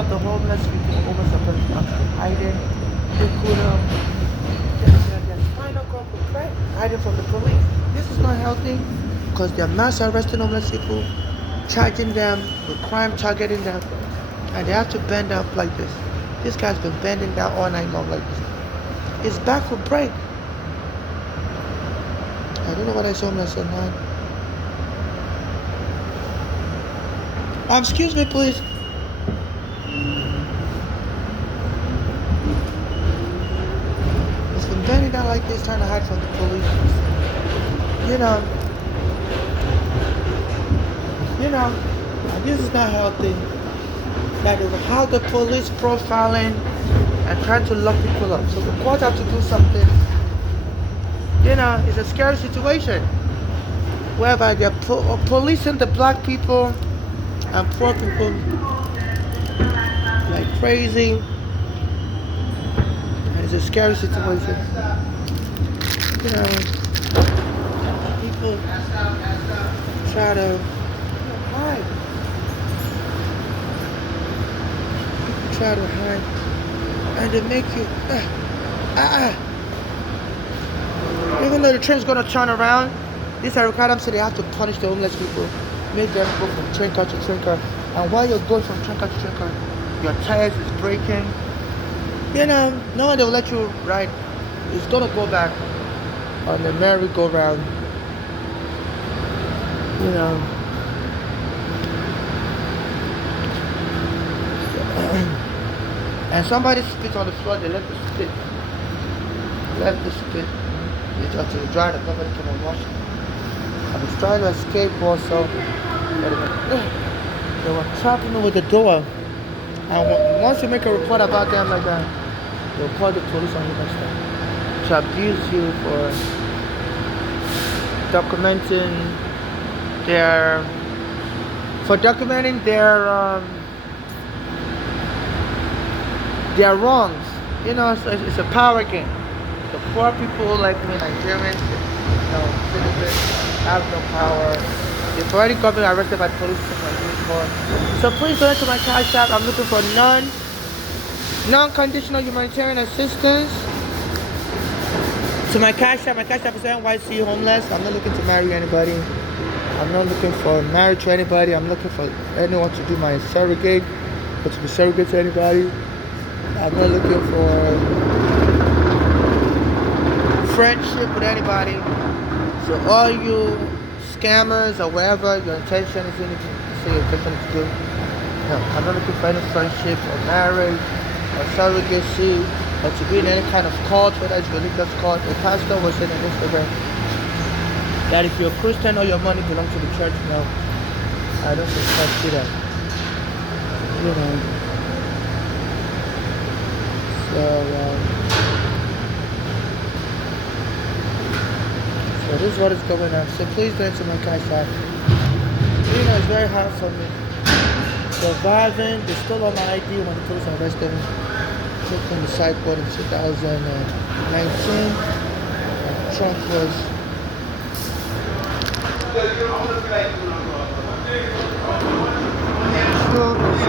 tell the homeless people almost are hiding. They could their spinal cord could break, hiding from the police. This is not healthy because they're mass arresting homeless people, charging them with crime, targeting them, and they have to bend up like this. This guy's been bending down all night long like this. His back would break. I don't know what I saw homeless at night. Excuse me, please. He's been bending down like this, trying to hide from the police. And this is not healthy. That is how the police profiling and trying to lock people up. So the court have to do something. It's a scary situation whereby they're policing the black people and poor people like crazy. And it's a scary situation. People try to hide. People try to hide. And they make you even though the train's gonna turn around, these are requirements, so they have to punish the homeless people, make them go from train car to train car. And while you're going from train car to train car, your tires is breaking. No one will let you ride. It's gonna go back on the merry-go-round. And somebody spit on the floor, they left the spit. They tried to dry it, nobody came and washed it. I was trying to escape also. They were trapping me with the door. And once you make a report about them like that, they'll call the police on you next time to abuse you for documenting their wrongs. It's a power game. The poor people like me, Nigerians, citizens, have no power. They've already got me arrested by the police before. So please donate to my Cash App. I'm looking for non-conditional humanitarian assistance. So my Cash App is NYC Homeless. I'm not looking to marry anybody. I'm not looking for marriage to anybody. I'm looking for anyone to do my surrogate, or to be surrogate to anybody. I'm not looking for friendship with anybody. So all you scammers or whatever your intention is, anything you say your intention is good. No, I'm not looking for any friendship or marriage or surrogacy or to be in any kind of cult, whether it's religious cult. The pastor was saying on Instagram that if you're a Christian, all your money belongs to the church. No, I don't subscribe to that. So this is what is going on. So please donate to my Cash App. It's very hard for me. Surviving. They stole all my ID when the police arrested me. Took from the sideboard in 2019. My trunk was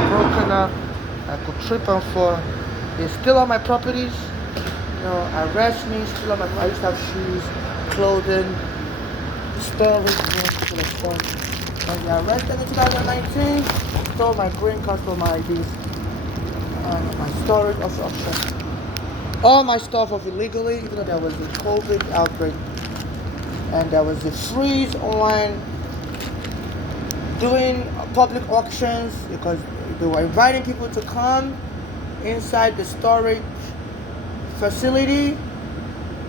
broken up. I could trip and fall. They steal all my properties. Arrest me, steal all my. I used to have shoes, clothing, storage, people of stuff. When they arrested me in 2019, stole my green card, stole my IDs, my storage also upset. All my stuff was illegally, even though there was a COVID outbreak, and there was a freeze on doing public auctions because they were inviting people to come inside the storage facility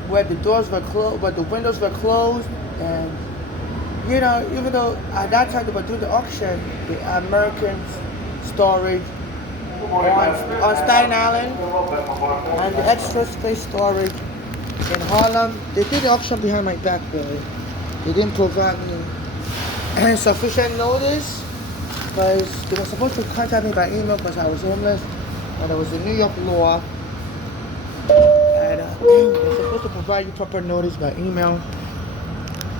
where the doors were closed, where the windows were closed, and even though at that time they were doing the auction, the American storage on Staten Island and the extra space storage in Harlem, they did the auction behind my back, really. They didn't provide me sufficient notice because they were supposed to contact me by email because I was homeless, and there was a New York law and they're supposed to provide you proper notice by email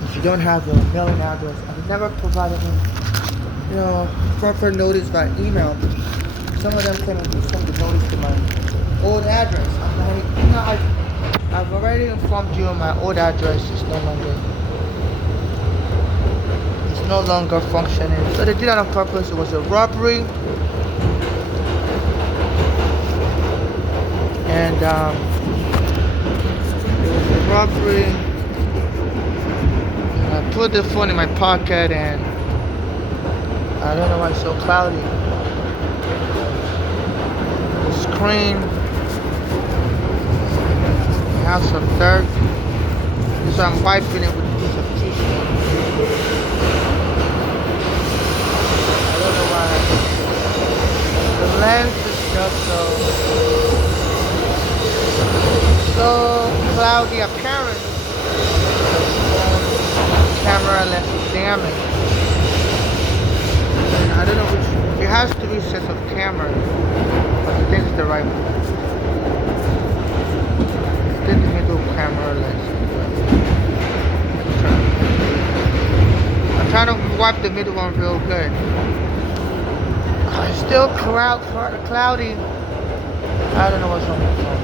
if you don't have a mailing address. I never provided me, proper notice by email. some of them claiming to send the notice to my old address. I'm like, I've already informed you my old address is no longer functioning. So they did that on purpose. It was a robbery. And it was a robbery. And I put the phone in my pocket and I don't know why it's so cloudy. The screen. I have some dirt. So I'm wiping it with a piece of tissue. I don't know why. The lens is just so cloudy apparent. Camera lens is damaged. I don't know which. It has three sets of cameras, but I think it's the right one. It's the middle camera lens. I'm trying to wipe the middle one real good. It's still cloudy. I don't know what's wrong with the phone.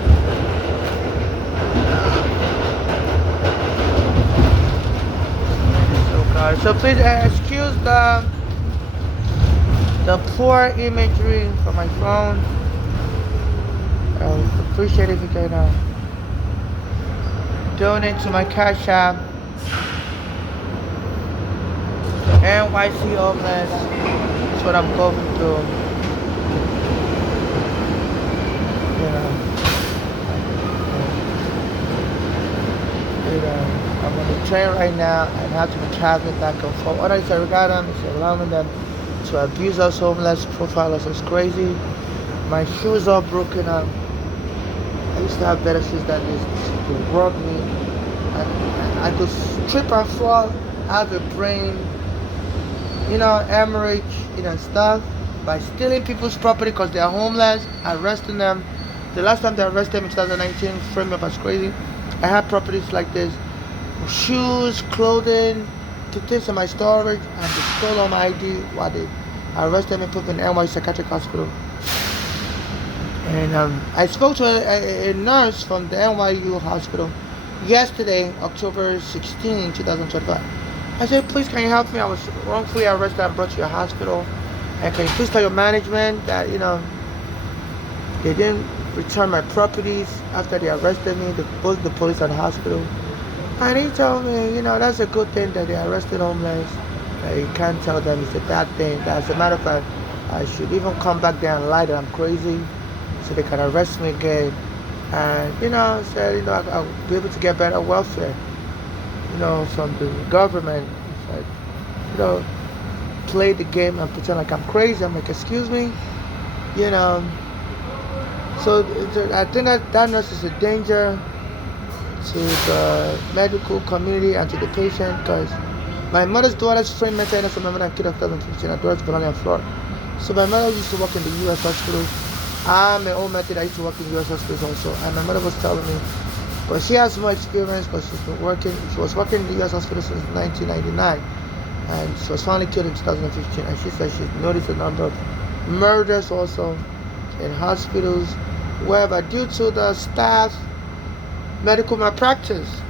So please excuse the poor imagery from my phone. I would appreciate if you can donate to my Cash App. NYC homeless. That's what I'm going through. I'm on the train right now and have to be traveling back and forth. What I said regarding them is allowing them to abuse us homeless, profile us as crazy. My shoes are broken up. I used to have better shoes than this. They broke me. I could trip and fall. I have a brain, hemorrhage, stuff. By stealing people's property because they are homeless, arresting them. The last time they arrested them in 2019, framed me up as crazy. I had properties like this. Shoes, clothing, took things in my storage, and they stole all my ID while they arrested me and put me in NYU Psychiatric Hospital. And I spoke to a nurse from the NYU hospital yesterday, October 16, 2025. I said, please can you help me? I was wrongfully arrested and brought to your hospital. And can you please tell your management that, they didn't return my properties after they arrested me, both the police and the hospital. And he told me, that's a good thing that they arrested homeless. You can't tell them it's a bad thing. As a matter of fact, I should even come back there and lie that I'm crazy so they can arrest me again. And, said, I'll be able to get better welfare, from the government. Said, play the game and pretend like I'm crazy. I'm like, excuse me, So I think that nurse is a danger to the medical community and to the patient because my mother's daughter's friend mental illness, my mother and kid of 2015, her daughter's belonging in Florida. So my mother used to work in the U.S. hospitals. I'm an old method. I used to work in U.S. hospitals also. And my mother was telling me, but she has more experience because she was working in the U.S. hospital since 1999. And she was finally killed in 2015. And she said she's noticed a number of murders also in hospitals, wherever due to the staff medical malpractice,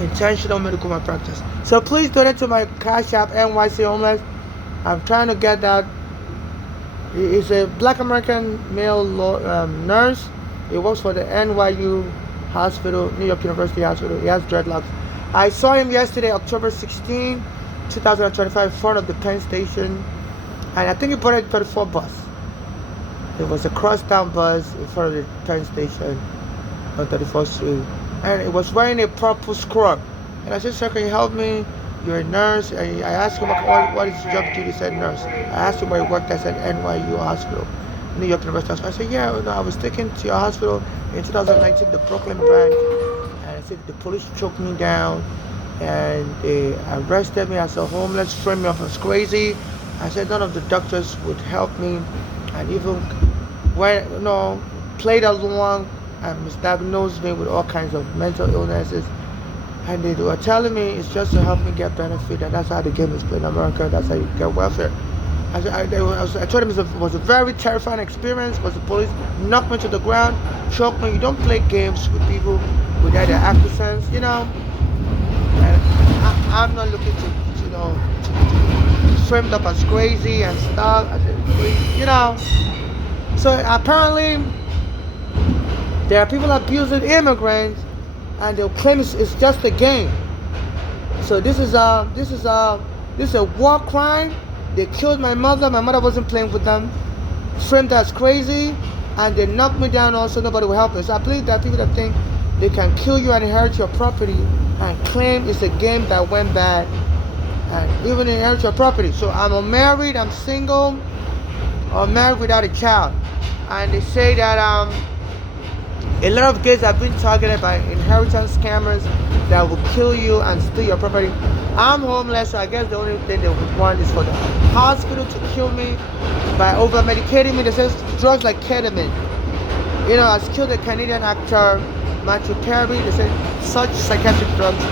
intentional medical malpractice. So please donate to my Cash App, NYC Homeless. I'm trying to get that. He's a Black American male nurse. He works for the NYU Hospital, New York University Hospital. He has dreadlocks. I saw him yesterday, October 16, 2025, in front of the Penn Station, and I think he bought a 34 bus. It was a crosstown bus in front of the Penn Station on 34th Street, and it was wearing a purple scrub. And I said, sir, can you help me? You're a nurse. And I asked him, what is your job duty? He said, nurse. I asked him where he worked. I said, NYU Hospital, New York University Hospital. I said, yeah, I was taken to your hospital in 2019, the Brooklyn branch. And I said, the police choked me down, and they arrested me as a homeless, framed me up as crazy. I said, none of the doctors would help me, and even played along and misdiagnosed me with all kinds of mental illnesses. And they were telling me it's just to help me get benefit, and that's how the game is played in America. That's how you get welfare. I told him it was a very terrifying experience because the police knocked me to the ground, choked me. You don't play games with people without their accents, you know. And I'm not looking to to be framed up as crazy and stuff, you know. So apparently, there are people abusing immigrants, and they'll claim it's just a game. So this is a war crime. They killed my mother. My mother wasn't playing with them. Framed as crazy, and they knocked me down. Also, nobody will help me. So I believe that people that think they can kill you and inherit your property and claim it's a game that went bad, and even inherit your property. So I'm unmarried. I'm single, or married without a child, and they say that a lot of gays have been targeted by inheritance scammers that will kill you and steal your property. I'm homeless, so I guess the only thing they would want is for the hospital to kill me by over medicating me. They say drugs like ketamine, has killed the Canadian actor Matthew Perry. They say such psychiatric drugs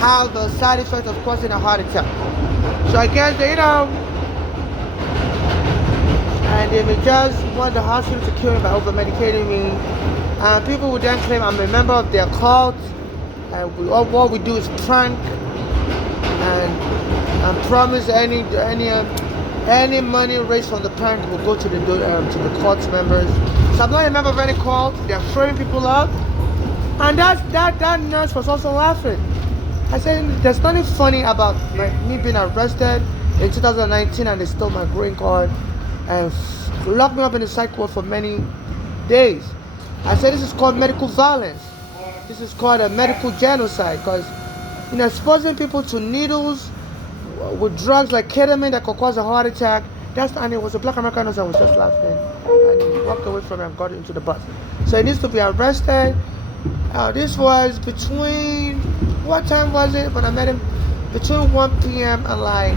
have the side effect of causing a heart attack. So I guess and they may just want the hospital to kill me by over medicating me. And people would then claim I'm a member of their cult, and what we do is prank and promise any money raised from the prank will go to the cult members. So I'm not a member of any cult. They're throwing people up, and that nurse was also laughing. I said there's nothing funny about me being arrested in 2019 and they stole my green card and locked me up in the psych ward for many days. I said this is called medical violence. This is called a medical genocide because, exposing people to needles with drugs like ketamine that could cause a heart attack. And it was a black American nurse that was just laughing. And he walked away from me and got into the bus. So he needs to be arrested. This was between, what time was it when I met him? Between 1 p.m. and like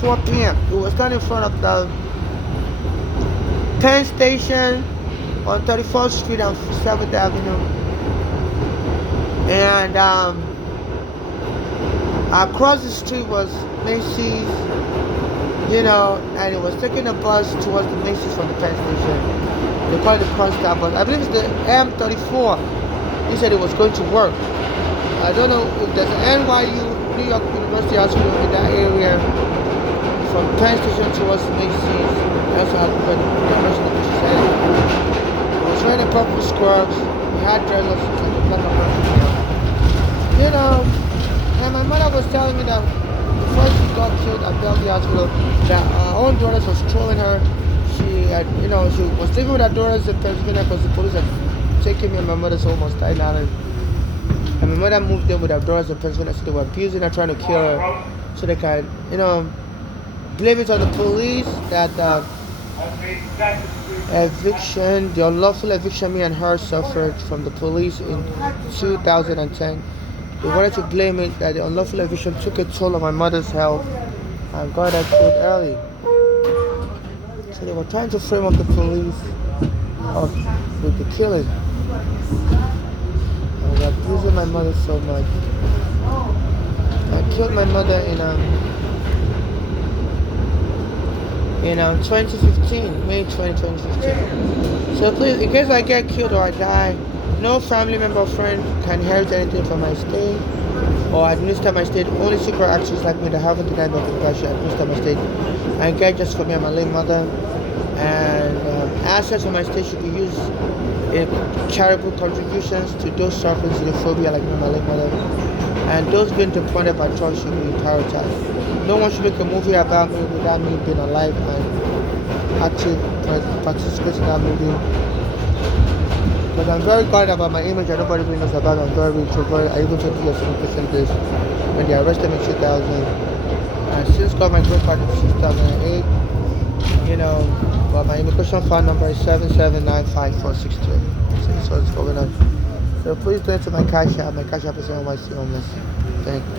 4 p.m. He was standing in front of the Penn Station on 34th Street and 7th Avenue. And across the street was Macy's, and he was taking a bus towards the Macy's from the Penn Station. They call it the Constar bus. I believe it's the M34. He said it was going to work. I don't know if there's an NYU, New York University Hospital in that area from Penn Station towards Macy's. That's how the direction of the said. He was wearing purple scrubs. He had dreadlocks like a black American. And my mother was telling me that before she got killed at Bellevue Hospital, that her own daughters was trolling her. She had, she was living with her daughters in Pennsylvania because the police had taken me and my mother's home on Staten Island. And my mother moved in with her daughters in Pennsylvania, so they were abusing her, trying to kill her, so they can, blame it on the police that eviction, the unlawful eviction me and her suffered from the police in 2010. They wanted to blame it that the unlawful eviction took a toll on my mother's health and got her killed early. So they were trying to frame up the police with the killing. And they were abusing my mother so much. I killed my mother in 2015, May 2015. So please, in case I get killed or I die, no family member or friend can inherit anything from my estate or administer my estate. Only secret actors like me that haven't denied me compassion administer my estate and get just for me and my late mother. And assets from my estate should be used in charitable contributions to those suffering xenophobia like me and my late mother. And those being deported by Trump should be prioritized. No one should make a movie about me without me being alive and active participate in that movie. Because I'm very guarded about my image and nobody really knows about it. I'm very introverted. I even told you this when they arrested me in 2000. I since got my green card in 2008. But my immigration file number is 7795463. So it's going on. So please donate to my cash app. My cash app is NYC Homeless. Thank you.